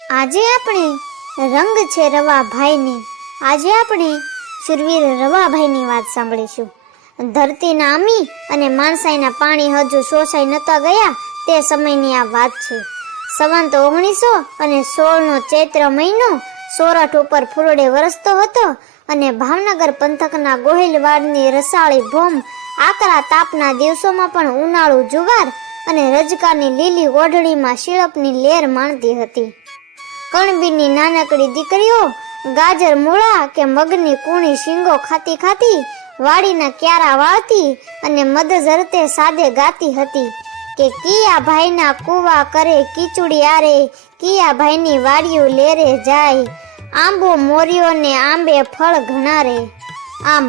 આજે આપણે રંગ છે રવાભાઈની. આજે આપણે શૂરવીર રવાભાઈની વાત સાંભળીશું. ધરતી નામી અને માણસાઈના પાણી હજુ શોષાઈ નતા ગયા તે સમયની આ વાત છે. સંવંત 1916નો ચૈત્ર મહિનો સોરઠ ઉપર ફૂલડે વરસતો હતો અને ભાવનગર પંથકના ગોહિલવાડની રસાળી ભોમ આકરા તાપના દિવસોમાં પણ ઉનાળુ જુવાર અને રજકાની લીલી ઓઢળીમાં શીળપની લેર માણતી હતી. કણબીની નાનકડી દીકરીઓ ગાજર મૂળા કે મગની કૂણી શીંગો ખાતી ખાતી વાડીના ક્યારા વાળતી અને મદઝરતે સાદે ગાતી હતી કે કિયા ભાઈના કુવા કરે કીચુડી આરે, કિયા ભાઈની વાડીઓ લેરે જાય, આંબો મોર્યો ને આંબે ફળ ઘણા રે. આમ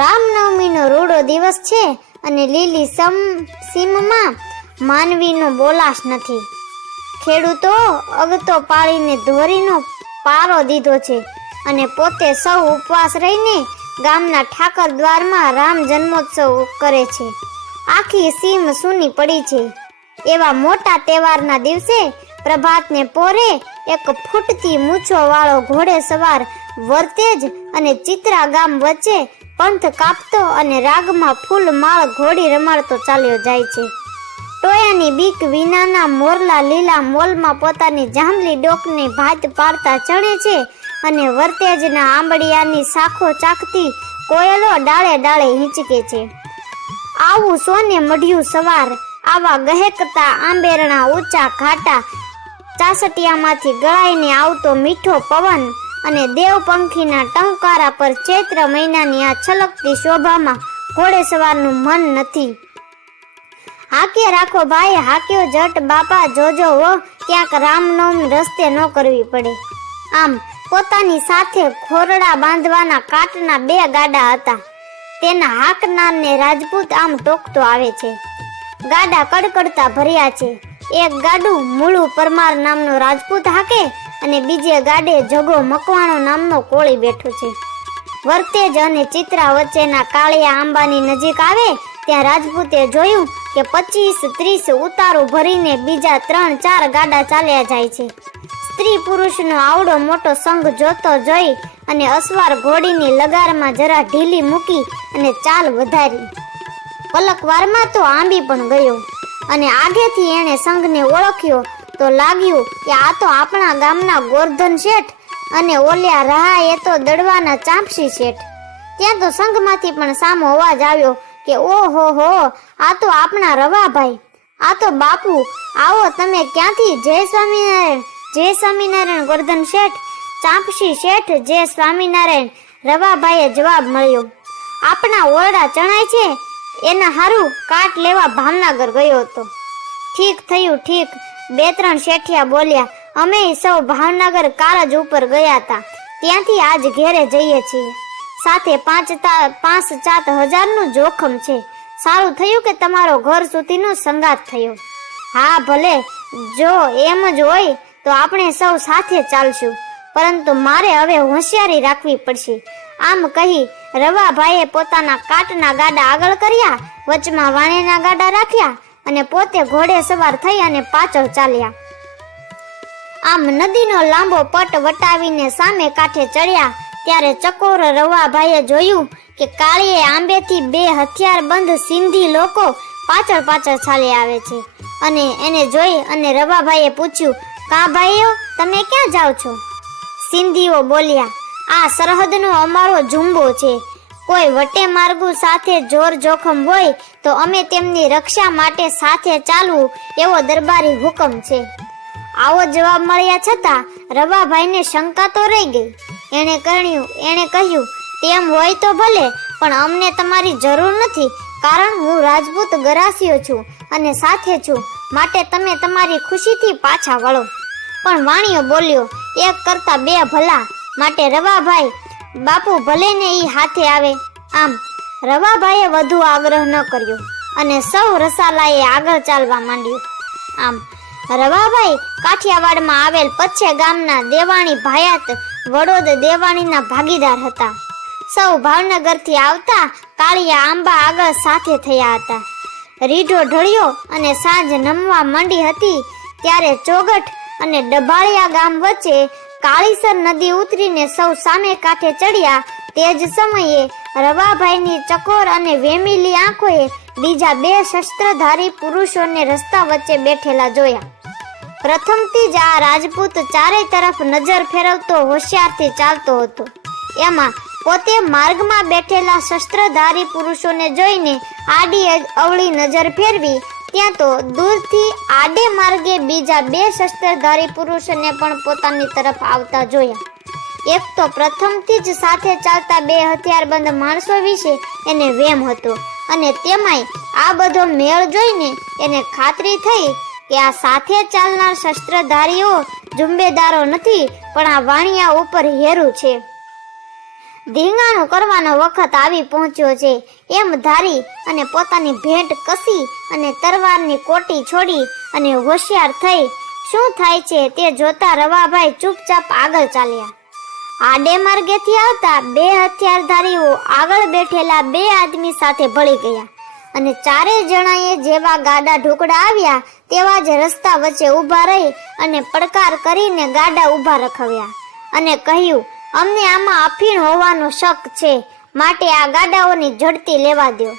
રામનવમીનો રૂડો દિવસ છે અને લીલી સીમમાં માનવીનો બોલાશ નથી. ખેડૂતો અગતો પાળીને ધોરીનો પારો દીધો છે અને પોતે સૌ ઉપવાસ રહીને ગામના ઠાકર દ્વારમાં રામ જન્મોત્સવ કરે છે. આખી સીમ સૂની પડી છે. એવા મોટા તહેવારના દિવસે પ્રભાતને પોરે એક ફૂટતી મૂછો વાળો ઘોડે સવાર વર્તેજ અને ચિત્રા ગામ વચ્ચે પંથ કાપતો અને રાગમાં ફૂલ માળ ઘોડી રમાડતો ચાલ્યો જાય છે. ટોયાની બીક વિનાના મોરલા લીલા મોલમાં પોતાની જાંબલી ડોકને ભાત પાડતા ચણે છે અને વર્તેજના આંબડિયાની શાખો ચાખતી કોયલો ડાળે ડાળે હિંચકે છે. આવું સોને મઢ્યું સવાર, આવા ગહેકતા આંબેરણા ઊંચા ઘાટા ચાસટિયામાંથી ગળાઈને આવતો મીઠો પવન અને દેવપંખીના ટંકારા પર ચૈત્ર મહિનાની આ છલકતી શોભામાં ઘોડે સવારનું મન નથી. હાકે રાખો ભાઈ, હાક્યો જટ બાપા, જોજો હો ક્યાંક રામનવમી રસ્તે ન કરવી પડે. આમ પોતાની સાથે ખોરડા બાંધવાના કાટના 2 ગાડા હતા. તેના હાકનારને રાજપૂત આમ ટોકતો આવે છે. ગાડા કડકડતા ભર્યા છે. એક ગાડું મુળુ પરમાર નામનો રાજપૂત હાકે અને બીજે ગાડે જગો મકવાણો નામનો કોળી બેઠો છે. વર્તેજ અને ચિત્રા વચ્ચેના કાળિયા આંબાની નજીક આવે ત્યાં રાજપૂતે જોયું કે 25-30 ઉતારું ભરીને બીજા 3-4 ગાડા ચાલ્યા જાય છે. સ્ત્રી પુરુષનો આવડો મોટો સંઘ જોતો જોઈ અને અસવાર ઘોડીની લગારમાં જરા ઢીલી મૂકી અને ચાલ વધારી. પલકવારમાં તો આંબી પણ ગયો અને આગેથી એણે સંઘને ઓળખ્યો તો લાગ્યું કે આ તો આપણા ગામના ગોરધન શેઠ અને ઓલ્યા રહા એ તો દડવાના ચાંપસી શેઠ. ત્યાં તો સંઘમાંથી પણ સામો અવાજ આવ્યો કે ઓહો હો, આ તો આપણા રવાભાઈ, આ તો બાપુ, આવો તમે ક્યાંથી? જય સ્વામિનારાયણ, જય સ્વામિનારાયણ ગોરધન શેઠ, ચાંપસી શેઠ, જય સ્વામિનારાયણ. રવાભાઈએ જવાબ મળ્યો, આપણા ઓરડા ચણાય છે એના હારું કાટ લેવા ભાવનગર ગયો હતો. ઠીક થયું, ઠીક, 2-3 શેઠિયા બોલ્યા, અમે સૌ ભાવનગર કારજ ઉપર ગયા હતા, ત્યાંથી આજ ઘેરે જઈએ છીએ. સાથે 5-7 હજારનું જોખમ છે. સારું થયું કે તમારો ઘર સુધીનો સંગાત થયો. હા ભલે, જો એમ જ હોય તો આપણે સૌ સાથે ચાલશું, પરંતુ મારે હવે હોશિયારી રાખવી પડશે. આમ કહી રવાભાઈએ પોતાના કાટના ગાડા આગળ કર્યા, વચમાં વાણેના ગાડા રાખ્યા અને પોતે ઘોડે સવાર થઈ અને પાછળ ચાલ્યા. આમ નદીનો લાંબો પટ વટાવીને સામે કાંઠે ચડ્યા ત્યારે ચકોર રવાભાઈએ જોયું કે કાળીએ આંબેથી 2 હથિયારબંધ સિંધી લોકો પાછળ પાછળ ચાલી આવે છે અને એને જોઈ અને રવાભાઈએ પૂછ્યું, કા ભાઈઓ, તમે ક્યાં જાઓ છો? સિંધીઓ બોલ્યા, આ સરહદનો અમારો ઝુંબો છે. કોઈ વટે માર્ગુ સાથે જોર જોખમ હોય તો અમે તેમની રક્ષા માટે સાથે ચાલવું એવો દરબારી હુકમ છે. આવો જવાબ મળ્યા છતાં રવાભાઈને શંકા તો રહી ગઈ. એણે કહ્યું, તેમ હોય તો ભલે, પણ અમને તમારી જરૂર નથી, કારણ હું રાજપૂત ગરાસીયો છું અને સાથે છું, માટે તમે તમારી ખુશીથી પાછા વળો. પણ વાણિયો બોલ્યો, 1 કરતા 2 ભલા, માટે રવાભાઈ બાપુ ભલે ને ઈ હાથે આવે. આમ રવાભાઈએ વધુ આગ્રહ ન કર્યો અને સૌ રસાલાએ આગળ ચાલવા માંડ્યું. આમ રવાભાઈ કાઠિયાવાડમાં આવેલ પચ્છે ગામના દેવાણી ભાયાત વડોદ દેવાણીના ભાગીદાર હતા. સૌ ભાવનગરથી આવતા કાળિયા આંબા આગળ સાથે થયા હતા. રીઢો ઢળ્યો અને સાંજ નમવા માંડી હતી ત્યારે ચોગઠ અને ડભાળિયા ગામ વચ્ચે કાળીસર નદી ઉતરીને સૌ સામે કાંઠે ચડ્યા. તે જ સમયે રવાભાઈની ચકોર અને વેમીલી આંખોએ બીજા બે શસ્ત્રધારી પુરુષોને રસ્તા વચ્ચે બેઠેલા જોયા. પ્રથમથી જ આ રાજપૂત ચારે તરફ નજર ફેરવતો હોશિયારથી ચાલતો હતો. એમાં પોતે માર્ગમાં બેઠેલા શસ્ત્રધારી પુરુષોને જોઈને આડી અવળી નજર ફેરવી. ત્યાં તો દૂરથી આડે માર્ગે બીજા બે શસ્ત્રધારી પુરુષોને પણ પોતાની તરફ આવતા જોયા. એક તો પ્રથમથી જ સાથે ચાલતા બે હથિયારબંધ માણસો વિશે એને વેમ હતો, અને તેમાંય આ બધો મેળ જોઈને એને ખાતરી થઈ કે આ સાથે ચાલનાર શસ્ત્રધારીઓ જુંબેદારો નથી, પણ આ વાણિયા ઉપર હેરું છે. ધીંગાણું કરવાનો વખત આવી પહોંચ્યો છે એમ ધારી અને પોતાની ભેંટ કસી અને તરવારની કોટી છોડી અને હોશિયાર થઈ શું થાય છે તે જોતા રવાભાઈ ચૂપચાપ આગળ ચાલ્યા. આડે માર્ગેથી આવતા બે હથિયારધારીઓ આગળ બેઠેલા બે આદમી સાથે ભળી ગયા, અને ચારે જણાએ જેવા ગાડા ઢોકળા આવ્યા તેવા જ રસ્તા વચ્ચે ઊભા રહી અને પડકાર કરીને ગાડા ઊભા રખાવ્યા અને કહ્યું, અમને આમાં અફીણ હોવાનો શક છે, માટે આ ગાડાઓની ઝડપી લેવા દો.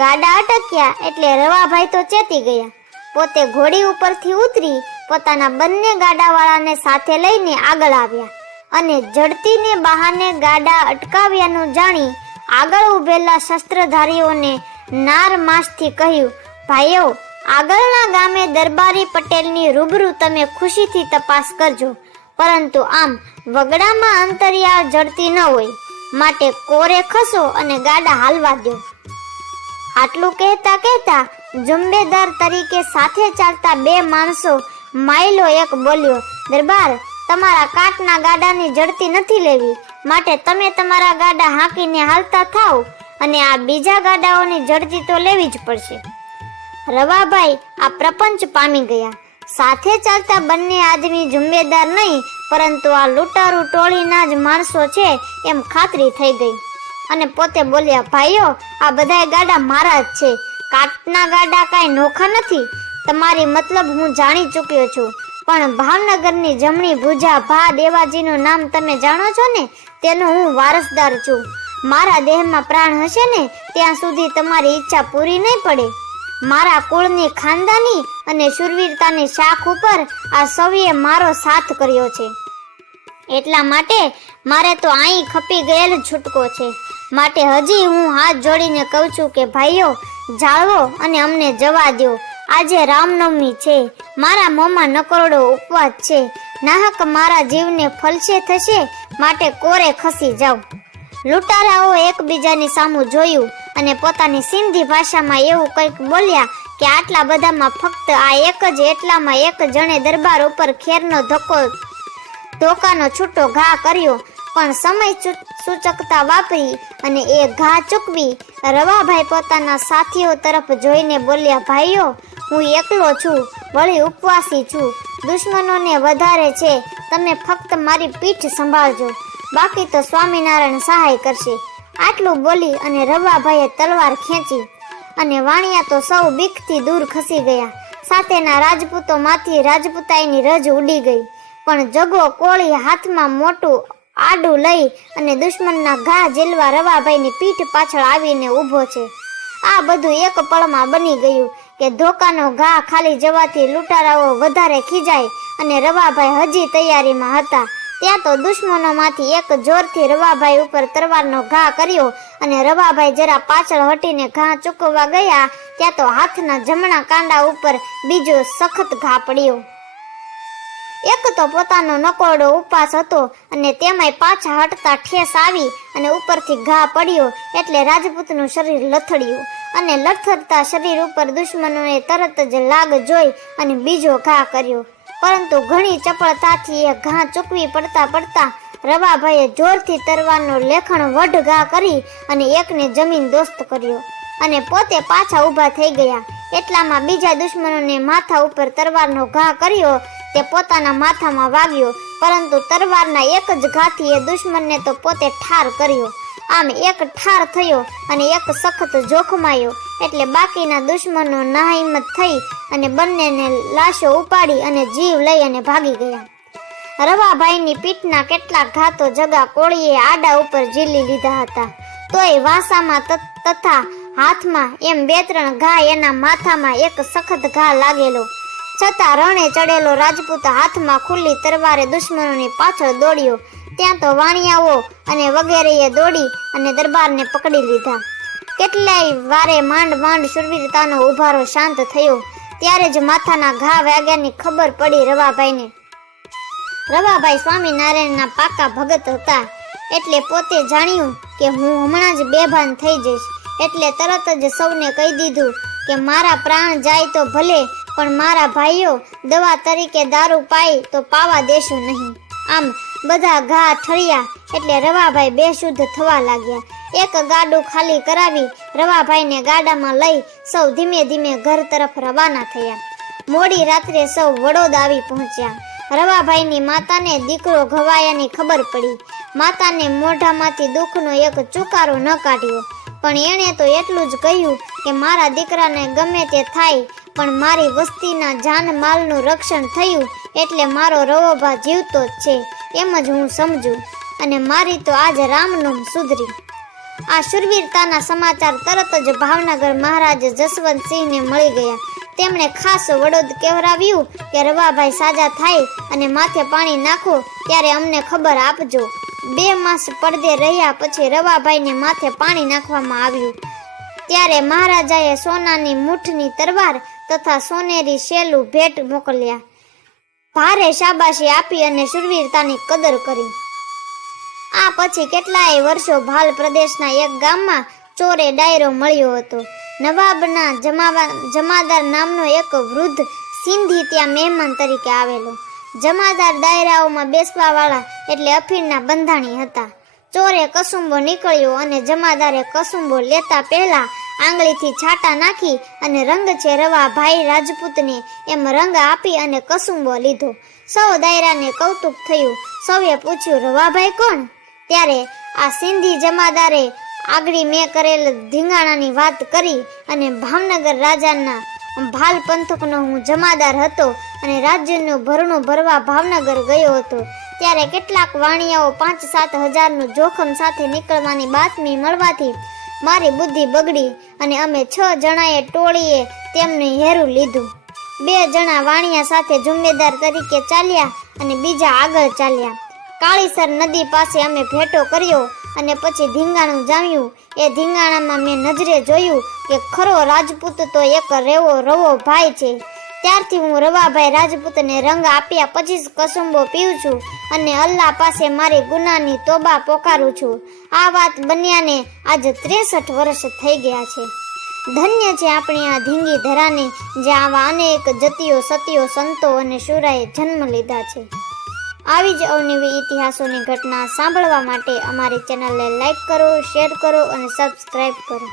ગાડા અટક્યા એટલે રવાભાઈ તો ચેતી ગયા. પોતે ઘોડી ઉપરથી ઉતરી પોતાના બંને ગાડાવાળાને સાથે લઈને આગળ આવ્યા અને ઝડતીને બહાને ગાડા અટકાવ્યાનું જાણી આગળ ઉભેલા શસ્ત્રધારીઓને નાર માસથી કહ્યું, ભાઈઓ, આગળના ગામે દરબારી પટેલની રૂબરૂ તમે ખુશીથી તપાસ કરજો, પરંતુ આમ વગડામાં અંતરિયાળ જડતી ન હોય, માટે કોરે ખસો અને ગાડા હાલવા દો. આટલું કહેતા જુંબેદાર તરીકે સાથે ચાલતા બે માણસો માયલો એક બોલ્યો, દરબાર, તમારા કાટના ગાડાની જડતી નથી લેવી, માટે તમે તમારા ગાડા હાંકીને હાલતા થાવ, અને આ બીજા ગાડાઓની જડતી તો લેવી જ પડશે. રવાભાઈ આ પ્રપંચ પામી ગયા. સાથે ચાલતા બંને આદમી જુંબેદાર નહીં, પરંતુ આ લૂંટારૂ ટોળીના જ માણસો છે એમ ખાતરી થઈ ગઈ, અને પોતે બોલ્યા, ભાઈઓ, આ બધાય ગાડા મારા જ છે, કાટના ગાડા કાંઈ નોખા નથી. તમારી મતલબ હું જાણી ચૂક્યો છું, પણ ભાવનગરની જમણી ભુજા ભા દેવાજીનું નામ તમે જાણો છો ને, તેનો હું વારસદાર છું. મારા દેહમાં પ્રાણ હશે ને ત્યાં સુધી તમારી ઈચ્છા પૂરી નહીં પડે. મારા કુળની ખાનદાની અને શૂરવીરતાની શાખ ઉપર આ સૌએ મારો સાથ કર્યો છે, એટલા માટે મારે તો અહીં ખપી ગયેલ છૂટકો છે. માટે હજી હું હાથ જોડીને કહું છું કે ભાઈઓ, જાળવો અને અમને જવા દો. આજે રામનવમી છે, મારા મોંમાં નકરોડો ઉપવાસ છે, નાહક મારા જીવને ફલસે થશે, માટે કોરે ખસી જાઓ. લૂંટારાઓ એકબીજાની સામું જોયું અને પોતાની સિંધી ભાષામાં એવું કંઈક બોલ્યા કે આટલા બધામાં ફક્ત આ એક જ એટલામાં એક જણે દરબાર ઉપર ખેરનો ધોકાનો છૂટો ઘા કર્યો, પણ સમય સૂચકતા વાપરી અને એ ઘા ચૂકવી રવાભાઈ પોતાના સાથીઓ તરફ જોઈને બોલ્યા, ભાઈઓ, હું એકલો છું, વળી ઉપવાસી છું, દુશ્મનોને વધારે છે, તમે ફક્ત મારી પીઠ સંભાળજો, બાકી તો સ્વામિનારાયણ સહાય કરશે. આટલું બોલી અને રવાભાઈએ તલવાર ખેંચી અને વાણિયા તો સૌ બીકથી દૂર ખસી ગયા. સાથેના રાજપૂતોમાંથી રાજપૂતાઈની રજ ઉડી ગઈ, પણ જગો કોળી હાથમાં મોટું આડું લઈ અને દુશ્મનના ઘા ઝીલવા રવાભાઈની પીઠ પાછળ આવીને ઊભો છે. આ બધું એક પળમાં બની ગયું કે ધોકાનો ઘા ખાલી જવાથી લૂંટારાઓ વધારે ખીજાય અને રવાભાઈ હજી તૈયારીમાં હતા. ત્યાં તો દુશ્મનોમાંથી એક જોરથી રવાભાઈ ઉપર તલવારનો ઘા કર્યો, અને રવાભાઈ જરા પાછળ હટીને ઘા ચૂકવવા ગયા ત્યાં તો હાથના જમણા કાંડા ઉપર બીજો સખત ઘા પડ્યો. એક તો પોતાનો નકોરડો ઉપાસ હતો અને તેમાંય પાછા હટતા ઠેસ આવી અને ઉપરથી ઘા પડ્યો એટલે રાજપૂતનું શરીર લથડ્યું, અને લથડતા શરીર ઉપર દુશ્મનોએ તરત જ લાગ જોઈ અને બીજો ઘા કર્યો. પરંતુ ઘણી ચપળતાથી એ ઘા ચૂકવી પડતા રવાભાઈએ જોરથી તરવારનો લેખણ વઢ ઘા કરી અને એકને જમીન દોસ્ત કર્યો અને પોતે પાછા ઊભા થઈ ગયા. એટલામાં બીજા દુશ્મનોને માથા ઉપર તરવારનો ઘા કર્યો તે પોતાના માથામાં વાગ્યો, પરંતુ તરવારના એક જ ઘાથી એ દુશ્મનને તો પોતે ઠાર કર્યો. આમ એક ઠાર થયો અને એક સખત જોખમાયો. એટલે બાકીના દુશ્મનો નાહિંમત થઈ અને બંનેને લાશો ઉપાડી અને જીવ લઈ અને ભાગી ગયા. રવાભાઈની પીઠના કેટલાક ઘાતો જગા કોળીએ આડા ઉપર ઝીલી લીધા હતા, તોય વાસામાં તથા હાથમાં એમ 2-3 ઘા, એના માથામાં એક સખત ઘા લાગેલો. છતાં રણે ચડેલો રાજપૂત હાથમાં ખુલ્લી તરવારે દુશ્મનોની પાછળ દોડ્યો. ત્યાં તો વાણિયાઓ અને વગેરેએ દોડી અને દરબારને પકડી લીધા. કેટલાય વારે માંડ શૂરવીરતાનો ઉભારો શાંત થયો. ત્યારે જ માથાના ઘા વાગ્યાની ખબર પડી રવાભાઈને. રવાભાઈ સ્વામિનારાયણના પાકા ભગત હતા, એટલે પોતે જાણ્યું કે હું હમણાં જ બેભાન થઈ જઈશ. એટલે તરત જ સૌને કહી દીધું કે મારા પ્રાણ જાય તો ભલે, પણ મારા ભાઈઓ દવા તરીકે દારૂ પાય તો પાવા દેશો નહીં. આમ બધા ઘા ઠળ્યા એટલે રવાભાઈ બેશુદ્ધ થવા લાગ્યા. એક ગાડું ખાલી કરાવી રવાભાઈને ગાડામાં લઈ સૌ ધીમે ધીમે ઘર તરફ રવાના થયા. મોડી રાત્રે સૌ વડોદ આવી પહોંચ્યા. રવાભાઈની માતાને દીકરો ઘવાયાની ખબર પડી. માતાને મોઢામાંથી દુઃખનો એક ચુકારો ન કાઢ્યો, પણ એણે તો એટલું જ કહ્યું કે મારા દીકરાને ગમે તે થાય, પણ મારી વસ્તીના જાનમાલનું રક્ષણ થયું એટલે મારો રવોભા જીવતો જ છે એમ જ હું સમજું, અને મારી તો આજ રામનોમ સુધરી. આ શૂરવીરતાના સમાચાર તરત જ ભાવનગર મહારાજ જસવંતસિંહને મળી ગયા. તેમણે ખાસ વડોદ કહેવરાવ્યું કે રવાભાઈ સાજા થાય અને માથે પાણી નાખો ત્યારે અમને ખબર આપજો. 2 માસ પડદે રહ્યા પછી રવાભાઈને માથે પાણી નાખવામાં આવ્યું. ત્યારે મહારાજાએ સોનાની મૂઠની તરવાર તથા સોનેરી શેલું ભેટ મોકલ્યા. ભારે શાબાશી આપી અને શૂરવીરતાની કદર કરી. આ પછી કેટલાય વર્ષો ભાલ પ્રદેશના એક ગામમાં ચોરે ડાયરો મળ્યો હતો. નવાબના જમાદાર નામનો એક વૃદ્ધ સિંધી ત્યાં મહેમાન તરીકે આવેલો. જમાદાર ડાયરાઓમાં બેસવા વાળા એટલે અફીણના બંધાણી હતા. ચોરે કસુંબો નીકળ્યો અને જમાદારે કસુંબો લેતા પહેલા આંગળીથી છાંટા નાખી અને રંગ છે રવાભાઈ રાજપૂતને એમ રંગ આપી અને કસુંબો લીધો. સૌ દાયરાને કૌતુક થયું. સૌએ પૂછ્યું, રવાભાઈ કોણ? ત્યારે આ સિંધી જમાદારે આગળ મેં કરેલ ધીંગાણાની વાત કરી અને ભાવનગર રાજાના ભાલ પંથકનો હું જમાદાર હતો અને રાજ્યનું ભરણું ભરવા ભાવનગર ગયો હતો. ત્યારે કેટલાક વાણિયાઓ 5-7 હજારનું જોખમ સાથે નીકળવાની બાતમી મળવાથી મારી બુદ્ધિ બગડી અને અમે 6 જણાએ ટોળીએ તેમને હેરું લીધું. 2 જણા વાણિયા સાથે જુમ્મેદાર તરીકે ચાલ્યા અને બીજા આગળ ચાલ્યા. કાળીસર નદી પાસે અમે ભેટો કર્યો અને પછી ધીંગાણું જામ્યું. એ ધીંગાણામાં મેં નજરે જોયું કે ખરો રાજપૂત તો એક રવો ભાઈ છે. ત્યારથી હું રવાભાઈ રાજપૂતને રંગ આપ્યા પછી જ કસુંબો પીઉં છું અને અલ્લાહ પાસે મારી ગુનાની તોબા પોકારું છું. આ વાત બન્યાને આજે 63 વર્ષ થઈ ગયા છે. ધન્ય છે આપણી આ ધીંગી ધરાને, જે આવા અનેક જતીઓ સતીઓ સંતો અને શુરાએ જન્મ લીધા છે. આવી જ અવનવી ઇતિહાસોની ઘટના સાંભળવા માટે અમારી ચેનલને લાઈક કરો, શેર કરો અને સબસ્ક્રાઈબ કરો.